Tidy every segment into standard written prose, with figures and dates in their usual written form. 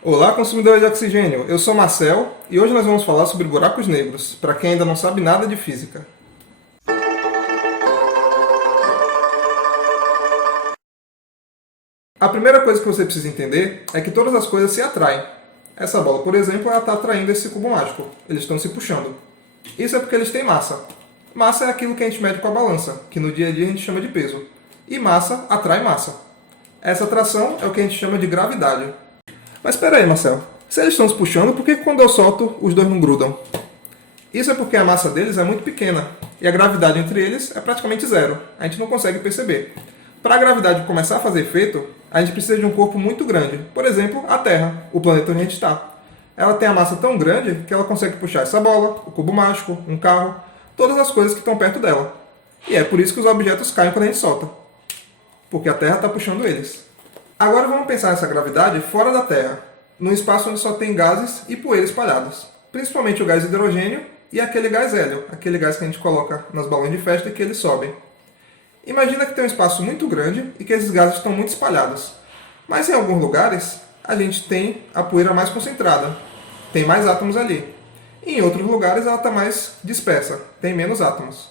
Olá, consumidores de oxigênio. Eu sou Marcel e hoje nós vamos falar sobre buracos negros, para quem ainda não sabe nada de física. A primeira coisa que você precisa entender é que todas as coisas se atraem. Essa bola, por exemplo, ela está atraindo esse cubo mágico. Eles estão se puxando. Isso é porque eles têm massa. Massa é aquilo que a gente mede com a balança, que no dia a dia a gente chama de peso. E massa atrai massa. Essa atração é o que a gente chama de gravidade. Mas espera aí, Marcel. Se eles estão se puxando, por que quando eu solto, os dois não grudam? Isso é porque a massa deles é muito pequena e a gravidade entre eles é praticamente zero. A gente não consegue perceber. Para a gravidade começar a fazer efeito, a gente precisa de um corpo muito grande. Por exemplo, a Terra, o planeta onde a gente está. Ela tem a massa tão grande que ela consegue puxar essa bola, o cubo mágico, um carro, todas as coisas que estão perto dela. E é por isso que os objetos caem quando a gente solta. Porque a Terra está puxando eles. Agora vamos pensar nessa gravidade fora da Terra, num espaço onde só tem gases e poeira espalhados. Principalmente o gás hidrogênio e aquele gás hélio, aquele gás que a gente coloca nas balões de festa e que eles sobem. Imagina que tem um espaço muito grande e que esses gases estão muito espalhados. Mas em alguns lugares, a gente tem a poeira mais concentrada. Tem mais átomos ali. E em outros lugares, ela está mais dispersa. Tem menos átomos.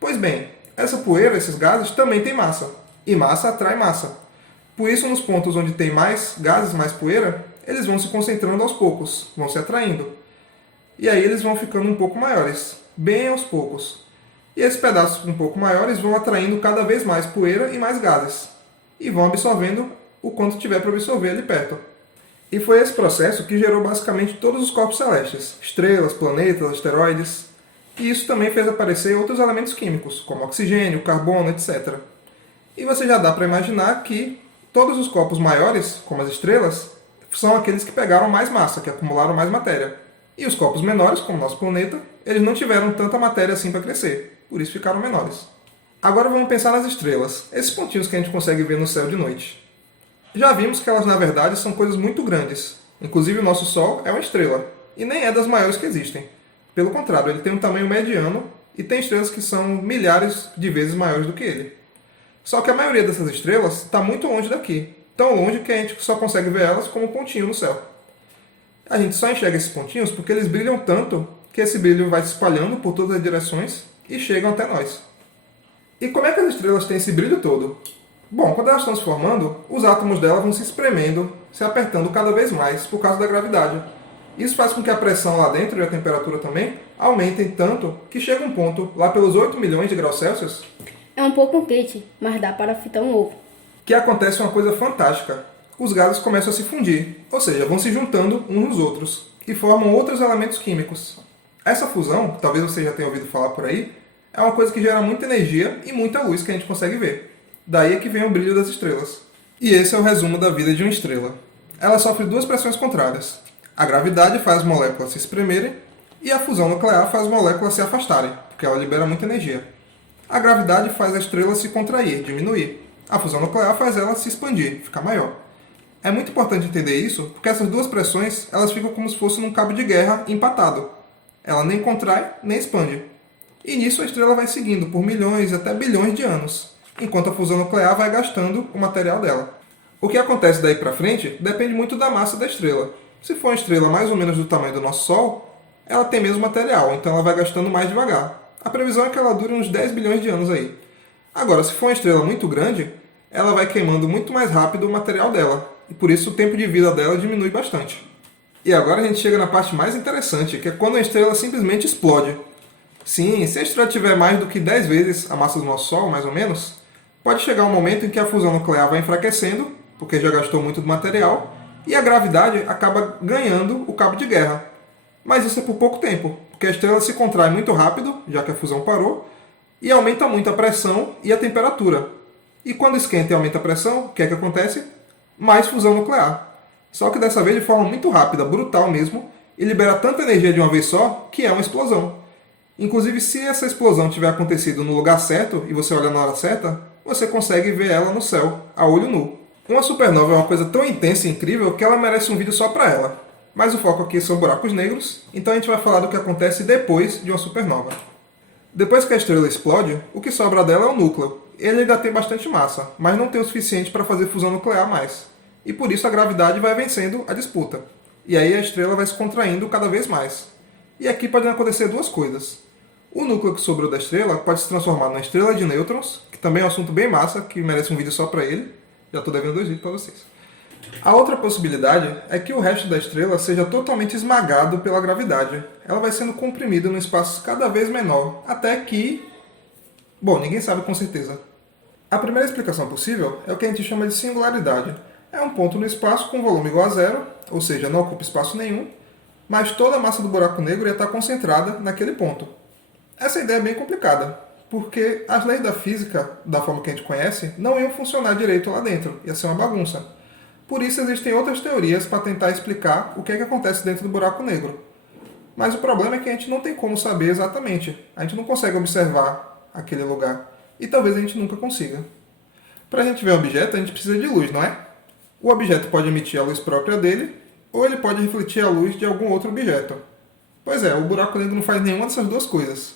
Pois bem, essa poeira, esses gases, também tem massa. E massa atrai massa. Por isso, nos pontos onde tem mais gases, mais poeira, eles vão se concentrando aos poucos, vão se atraindo. E aí eles vão ficando um pouco maiores, bem aos poucos. E esses pedaços um pouco maiores vão atraindo cada vez mais poeira e mais gases. E vão absorvendo o quanto tiver para absorver ali perto. E foi esse processo que gerou basicamente todos os corpos celestes, estrelas, planetas, asteroides. E isso também fez aparecer outros elementos químicos, como oxigênio, carbono, etc. E você já dá para imaginar que todos os corpos maiores, como as estrelas, são aqueles que pegaram mais massa, que acumularam mais matéria. E os corpos menores, como o nosso planeta, eles não tiveram tanta matéria assim para crescer. Por isso ficaram menores. Agora vamos pensar nas estrelas, esses pontinhos que a gente consegue ver no céu de noite. Já vimos que elas na verdade são coisas muito grandes. Inclusive o nosso Sol é uma estrela, e nem é das maiores que existem. Pelo contrário, ele tem um tamanho mediano e tem estrelas que são milhares de vezes maiores do que ele. Só que a maioria dessas estrelas está muito longe daqui, tão longe que a gente só consegue ver elas como um pontinho no céu. A gente só enxerga esses pontinhos porque eles brilham tanto que esse brilho vai se espalhando por todas as direções e chegam até nós. E como é que as estrelas têm esse brilho todo? Bom, quando elas estão se formando, os átomos delas vão se espremendo, se apertando cada vez mais por causa da gravidade. Isso faz com que a pressão lá dentro e a temperatura também aumentem tanto que chega um ponto, lá pelos 8 milhões de graus Celsius, É um pouco quente, mas dá para fritar um ovo. que acontece uma coisa fantástica. Os gases começam a se fundir, ou seja, vão se juntando uns nos outros, e formam outros elementos químicos. Essa fusão, talvez você já tenha ouvido falar por aí, é uma coisa que gera muita energia e muita luz que a gente consegue ver. Daí é que vem o brilho das estrelas. E esse é o resumo da vida de uma estrela. Ela sofre duas pressões contrárias. A gravidade faz as moléculas se espremerem e a fusão nuclear faz as moléculas se afastarem, porque ela libera muita energia. A gravidade faz a estrela se contrair, diminuir. A fusão nuclear faz ela se expandir, ficar maior. É muito importante entender isso, porque essas duas pressões elas ficam como se fosse num cabo de guerra empatado. Ela nem contrai, nem expande. E nisso a estrela vai seguindo por milhões até bilhões de anos, enquanto a fusão nuclear vai gastando o material dela. O que acontece daí para frente depende muito da massa da estrela. Se for uma estrela mais ou menos do tamanho do nosso Sol, ela tem menos material, então ela vai gastando mais devagar. A previsão é que ela dure uns 10 bilhões de anos aí. Agora, se for uma estrela muito grande, ela vai queimando muito mais rápido o material dela, e por isso o tempo de vida dela diminui bastante. E agora a gente chega na parte mais interessante, que é quando a estrela simplesmente explode. Sim, se a estrela tiver mais do que 10 vezes a massa do nosso Sol, mais ou menos, pode chegar um momento em que a fusão nuclear vai enfraquecendo, porque já gastou muito do material, e a gravidade acaba ganhando o cabo de guerra. Mas isso é por pouco tempo, porque a estrela se contrai muito rápido, já que a fusão parou, e aumenta muito a pressão e a temperatura. E quando esquenta e aumenta a pressão, o que é que acontece? Mais fusão nuclear. Só que dessa vez de forma muito rápida, brutal mesmo, e libera tanta energia de uma vez só que é uma explosão. Inclusive, se essa explosão tiver acontecido no lugar certo e você olha na hora certa, você consegue ver ela no céu, a olho nu. Uma supernova é uma coisa tão intensa e incrível que ela merece um vídeo só para ela. Mas o foco aqui são buracos negros, então a gente vai falar do que acontece depois de uma supernova. Depois que a estrela explode, o que sobra dela é o núcleo. Ele ainda tem bastante massa, mas não tem o suficiente para fazer fusão nuclear mais. e por isso a gravidade vai vencendo a disputa. E aí a estrela vai se contraindo cada vez mais. E aqui podem acontecer duas coisas. O núcleo que sobrou da estrela pode se transformar numa estrela de nêutrons, que também é um assunto bem massa, que merece um vídeo só para ele. Já estou devendo 2 vídeos para vocês. A outra possibilidade é que o resto da estrela seja totalmente esmagado pela gravidade. Ela vai sendo comprimida num espaço cada vez menor, até que... Bom, ninguém sabe com certeza. A primeira explicação possível é o que a gente chama de singularidade. É um ponto no espaço com volume igual a zero, ou seja, não ocupa espaço nenhum, mas toda a massa do buraco negro ia estar concentrada naquele ponto. Essa ideia é bem complicada, porque as leis da física, da forma que a gente conhece, não iam funcionar direito lá dentro, ia ser uma bagunça. Por isso existem outras teorias para tentar explicar o que é que acontece dentro do buraco negro. Mas o problema é que a gente não tem como saber exatamente, a gente não consegue observar aquele lugar, e talvez a gente nunca consiga. Para a gente ver um objeto, a gente precisa de luz, não é? O objeto pode emitir a luz própria dele, ou ele pode refletir a luz de algum outro objeto. Pois é, o buraco negro não faz nenhuma dessas duas coisas.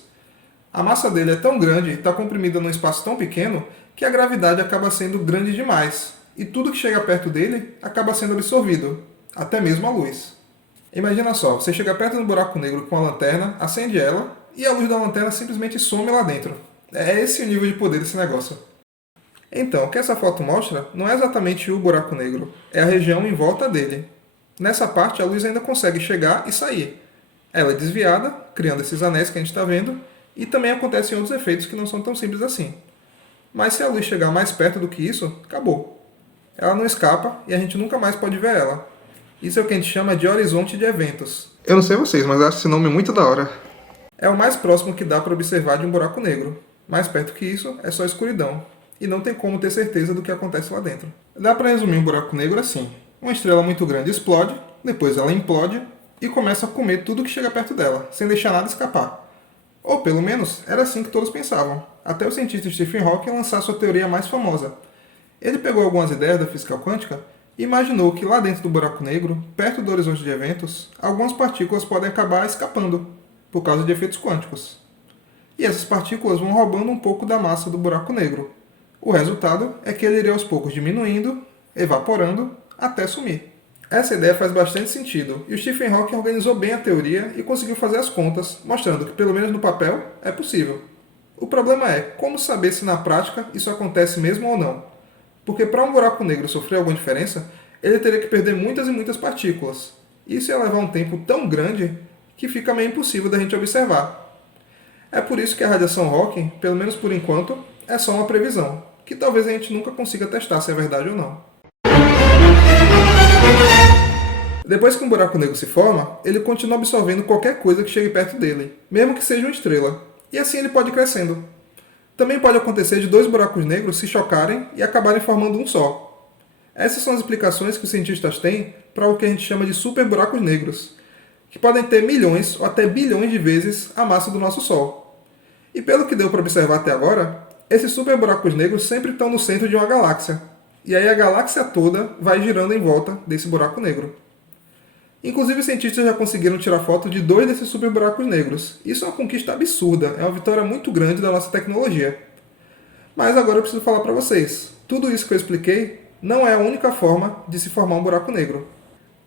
A massa dele é tão grande e está comprimida num espaço tão pequeno que a gravidade acaba sendo grande demais, e tudo que chega perto dele acaba sendo absorvido, até mesmo a luz. Imagina só, você chega perto do buraco negro com a lanterna, acende ela, e a luz da lanterna simplesmente some lá dentro. É esse o nível de poder desse negócio. Então, o que essa foto mostra não é exatamente o buraco negro, é a região em volta dele. Nessa parte, a luz ainda consegue chegar e sair. Ela é desviada, criando esses anéis que a gente está vendo, e também acontecem outros efeitos que não são tão simples assim. Mas se a luz chegar mais perto do que isso, acabou. Ela não escapa e a gente nunca mais pode ver ela. Isso é o que a gente chama de horizonte de eventos. Eu não sei vocês, mas acho esse nome muito da hora. É o mais próximo que dá para observar de um buraco negro. Mais perto que isso, é só escuridão. E não tem como ter certeza do que acontece lá dentro. Dá para resumir um buraco negro assim. Uma estrela muito grande explode, depois ela implode e começa a comer tudo que chega perto dela, sem deixar nada escapar. Ou pelo menos, era assim que todos pensavam, até o cientista Stephen Hawking lançar sua teoria mais famosa. Ele pegou algumas ideias da física quântica e imaginou que lá dentro do buraco negro, perto do horizonte de eventos, algumas partículas podem acabar escapando, por causa de efeitos quânticos. E essas partículas vão roubando um pouco da massa do buraco negro. O resultado é que ele iria aos poucos diminuindo, evaporando, até sumir. Essa ideia faz bastante sentido, e o Stephen Hawking organizou bem a teoria e conseguiu fazer as contas, mostrando que, pelo menos no papel, é possível. O problema é como saber se na prática isso acontece mesmo ou não. Porque para um buraco negro sofrer alguma diferença, ele teria que perder muitas e muitas partículas. Isso ia levar um tempo tão grande que fica meio impossível da gente observar. É por isso que a radiação Hawking, pelo menos por enquanto, é só uma previsão, que talvez a gente nunca consiga testar se é verdade ou não. Depois que um buraco negro se forma, ele continua absorvendo qualquer coisa que chegue perto dele, mesmo que seja uma estrela, e assim ele pode ir crescendo. Também pode acontecer de 2 buracos negros se chocarem e acabarem formando um só. Essas são as explicações que os cientistas têm para o que a gente chama de super buracos negros, que podem ter milhões ou até bilhões de vezes a massa do nosso Sol. E pelo que deu para observar até agora, esses super buracos negros sempre estão no centro de uma galáxia, e aí a galáxia toda vai girando em volta desse buraco negro. Inclusive, os cientistas já conseguiram tirar foto de 2 desses super buracos negros. Isso é uma conquista absurda, é uma vitória muito grande da nossa tecnologia. Mas agora eu preciso falar para vocês. Tudo isso que eu expliquei não é a única forma de se formar um buraco negro.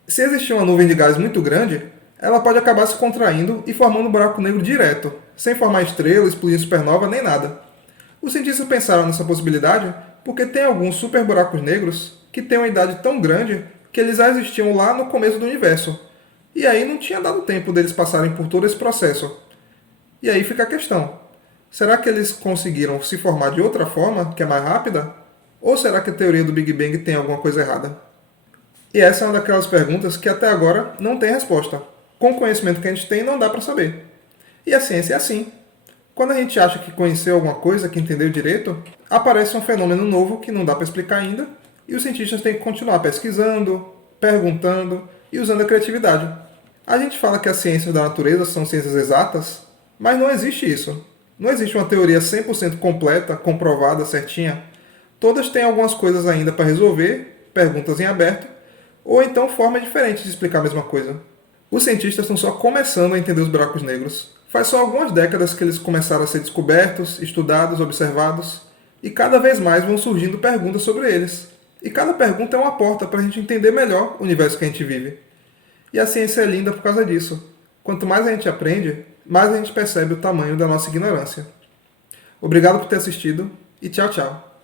Se existir uma nuvem de gás muito grande, ela pode acabar se contraindo e formando um buraco negro direto, sem formar estrela, explodir supernova, nem nada. Os cientistas pensaram nessa possibilidade porque tem alguns super buracos negros que têm uma idade tão grande que eles já existiam lá no começo do universo. E aí não tinha dado tempo deles passarem por todo esse processo. E aí fica a questão. Será que eles conseguiram se formar de outra forma, que é mais rápida? Ou será que a teoria do Big Bang tem alguma coisa errada? E essa é uma daquelas perguntas que até agora não tem resposta. Com o conhecimento que a gente tem, não dá para saber. E a ciência é assim. Quando a gente acha que conheceu alguma coisa, que entendeu direito, aparece um fenômeno novo que não dá para explicar ainda, e os cientistas têm que continuar pesquisando, perguntando e usando a criatividade. A gente fala que as ciências da natureza são ciências exatas, mas não existe isso. Não existe uma teoria 100% completa, comprovada, certinha. Todas têm algumas coisas ainda para resolver, perguntas em aberto, ou então formas diferentes de explicar a mesma coisa. Os cientistas estão só começando a entender os buracos negros. Faz só algumas décadas que eles começaram a ser descobertos, estudados, observados, e cada vez mais vão surgindo perguntas sobre eles. E cada pergunta é uma porta para a gente entender melhor o universo que a gente vive. E a ciência é linda por causa disso. Quanto mais a gente aprende, mais a gente percebe o tamanho da nossa ignorância. Obrigado por ter assistido e tchau, tchau.